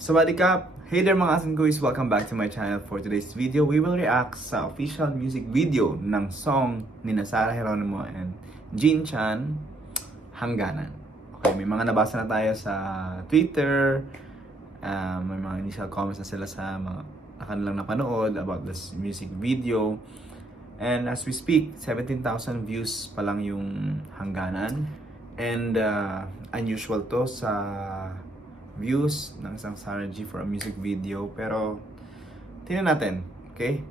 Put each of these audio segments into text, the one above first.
Sawadee-kap! Hey there mga asin guys! Welcome back to my channel. For today's video, we will react sa official music video ng song ni Sarah Geronimo and Jin Chan, Hangganan. Okay, may mga nabasa na tayo sa Twitter, may mga initial comments na sila sa mga nakanilang napanood about this music video. And as we speak, 17,000 views pa lang yung Hangganan. And unusual to sa views ng isang Sarah G for a music video, pero tingnan natin, okay?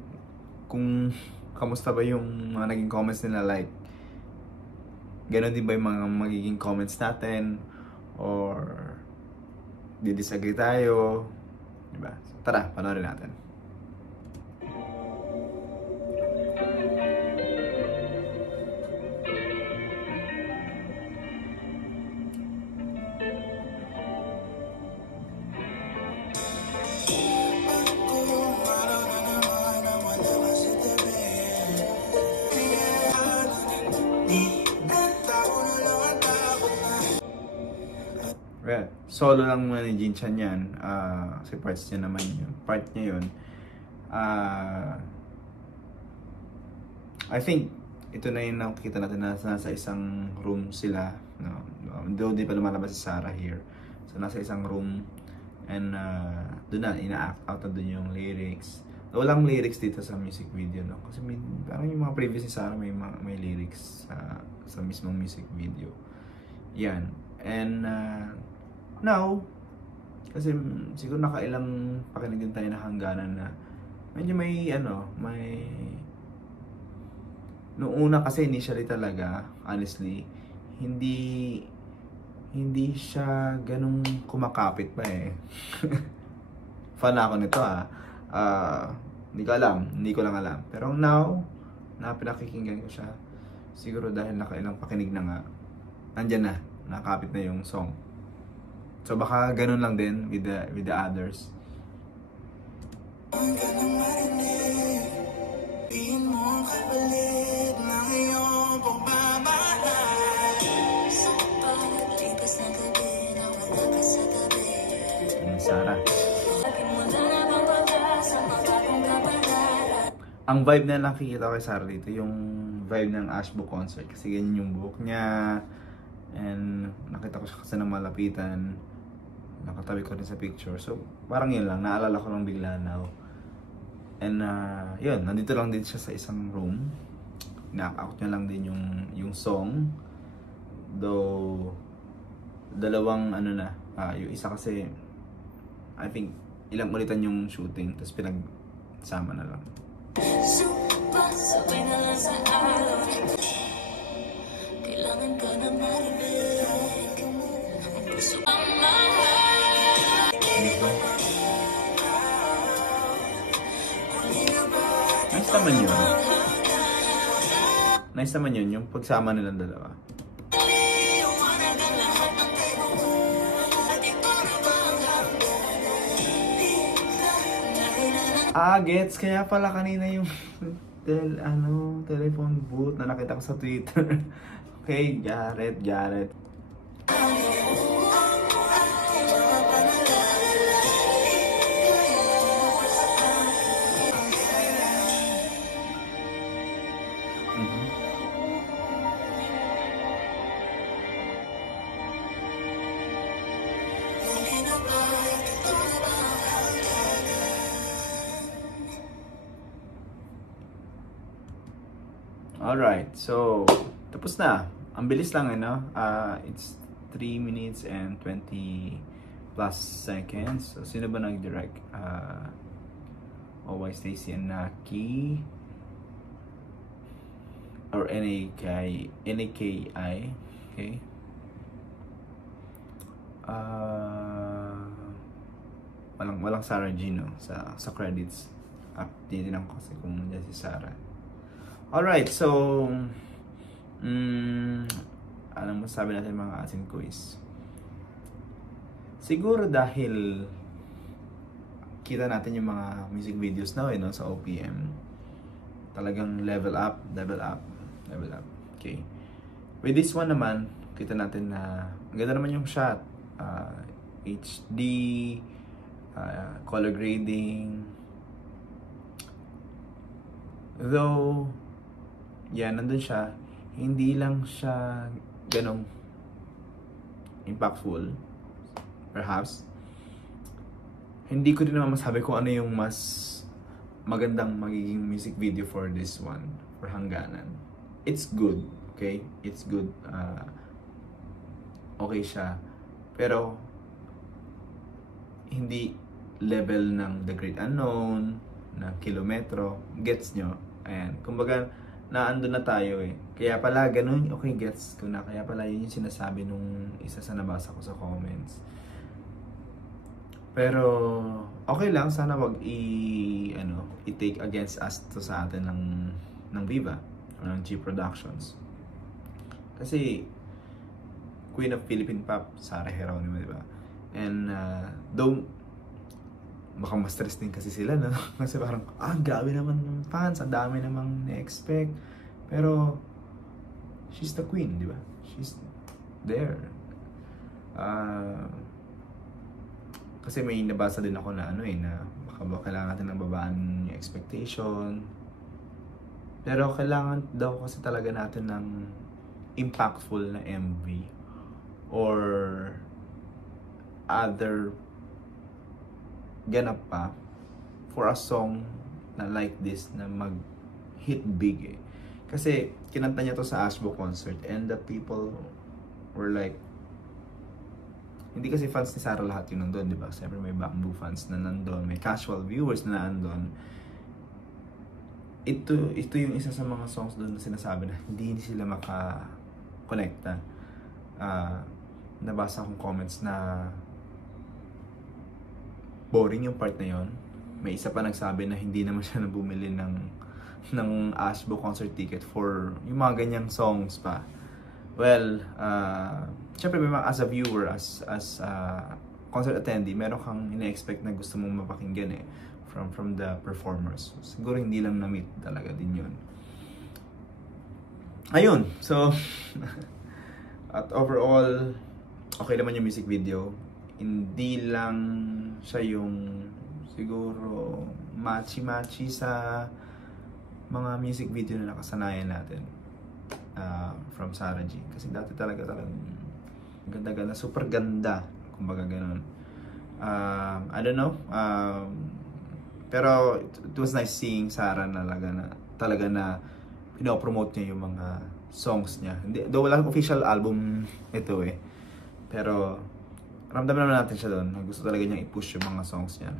Kung kamusta ba yung mga naging comments nila, like ganon din ba yung mga magiging comments natin, or di-disagree tayo, diba? So, tara, panoorin natin. Well, solo lang muna ni Jin Chan yan, kasi parts niya naman yun. Part niya yun. I think ito na yung nakikita natin na nasa isang room sila, no? Though di pa lumalabas si Sarah here. So nasa isang room, and doon na ina-act out na doon yung lyrics. Walang lyrics dito sa music video, no? Kasi parang yung mga previous ni Sarah may lyrics sa mismong music video. Yan. And now, kasi siguro nakailang pakinig din tayo na Hangganan na medyo may noong una kasi initially talaga, honestly, hindi siya ganung kumakapit pa eh. Fan ako nito hindi ko lang alam. Pero now, na pinakikinggan ko siya, siguro dahil nakailang pakinig na nga, nandyan na, nakapit na yung song. So baka ganun lang din with the others. Sarah. Ang vibe na nakikita ko kay Sarah dito, yung vibe ng Ashbook concert. Kasi ganyan yung buhok niya. And nakita ko siya kasi ng malapitan. Nakatabi ko rin sa picture. So parang yun lang, naalala ko lang bigla now. And yun, nandito lang din siya sa isang room. Knock-out niya lang din yung song. Though dalawang yung isa kasi I think ilang ulitan yung shooting, tapos pinagsama na lang. Kailangan ka na marinig. Nice naman yun. Nice naman yun, yung pagsama nilang dalawa. Gets. Kaya pala kanina yung telephone booth na nakita ko sa Twitter. Okay, Garrett. Alright, so tapos na. Ang bilis lang, it's 3 minutes and 20 plus seconds. So sino ba nag-direct? OY Stacy and Naki, or NAKI, okay. Walang Sarah G, no, sa credits. Update lang kasi kung nandiyan si Sarah. Alright, so anong masasabi natin mga asin quiz? Siguro dahil kita natin yung mga music videos now sa OPM, talagang level up. Okay, with this one naman, kita natin na ang ganda naman yung shot, HD, color grading. Though, nandun siya, hindi lang siya ganong impactful, perhaps. Hindi ko din naman masabi kung ano yung mas magandang magiging music video for this one, for Hangganan. It's good, okay? It's good. Okay siya. Pero, hindi level ng The Great Unknown, na Kilometro. Gets nyo? Ayan. Kumbaga, naandun na tayo eh. Kaya pala, ganun. Okay, gets ko na. Kaya pala, yun yung sinasabi nung isa sa nabasa ko sa comments. Pero, okay lang. Sana wag i-take against us to sa atin ng Viva. O ng G Productions. Kasi, Queen of Philippine Pop, Sarah Geronimo, di ba? And, though, baka ma-stress din kasi sila, no? Kasi parang, grabe naman ng fans, ang dami namang na-expect. Pero, she's the queen, di ba? She's there. Kasi may nabasa din ako na na baka kailangan natin ng babaan yung expectation. Pero kailangan daw kasi talaga natin ng impactful na MV or other ganap pa for a song na like this na mag-hit big eh. Kasi kinanta niya to sa Ashbo concert and the people were like, hindi kasi fans ni Sarah lahat yun nandun, di ba? Siyempre may Bamboo fans na nandun, may casual viewers na nandun. Ito yung isa sa mga songs doon na sinasabi na hindi sila maka-connecta. Nabasa akong comments na boring yung part na yon. May isa pa nagsabi na hindi naman siya nabumili ng Ashbo concert ticket for yung mga ganyang songs pa. Well, syempre as a viewer, as concert attendee, meron kang ina-expect na gusto mong mapakinggan eh from the performers. So, siguro hindi lang na-meet talaga din yun. Ayun, so at overall, okay naman yung music video. Hindi lang siya yung siguro matchy-matchy sa mga music video na nakasanayan natin from Sarah G. Kasi dati talagang ganda-ganda, super ganda, kumbaga ganun. I don't know, pero it was nice seeing Sarah na talaga na pinopromote niya yung mga songs niya. Though wala official album ito eh, pero ramdaman naman natin siya doon. Gusto talaga niyang i-push yung mga songs niya.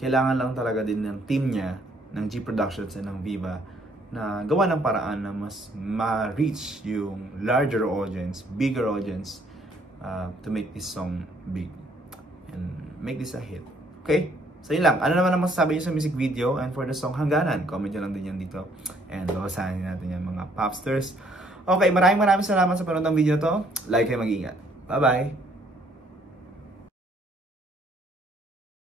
Kailangan lang talaga din ng team niya, ng G Productions and ng Viva, na gawa ng paraan na mas ma-reach yung larger audience, bigger audience, to make this song big and make this a hit. Okay? So yun lang. Ano naman ang masasabi niyo sa music video and for the song Hangganan? Comment nyo lang din yan dito. And babasahin natin yan mga popsters. Okay, maraming salamat sa panonood ng video to. Like kayo, mag-ingat. Bye-bye!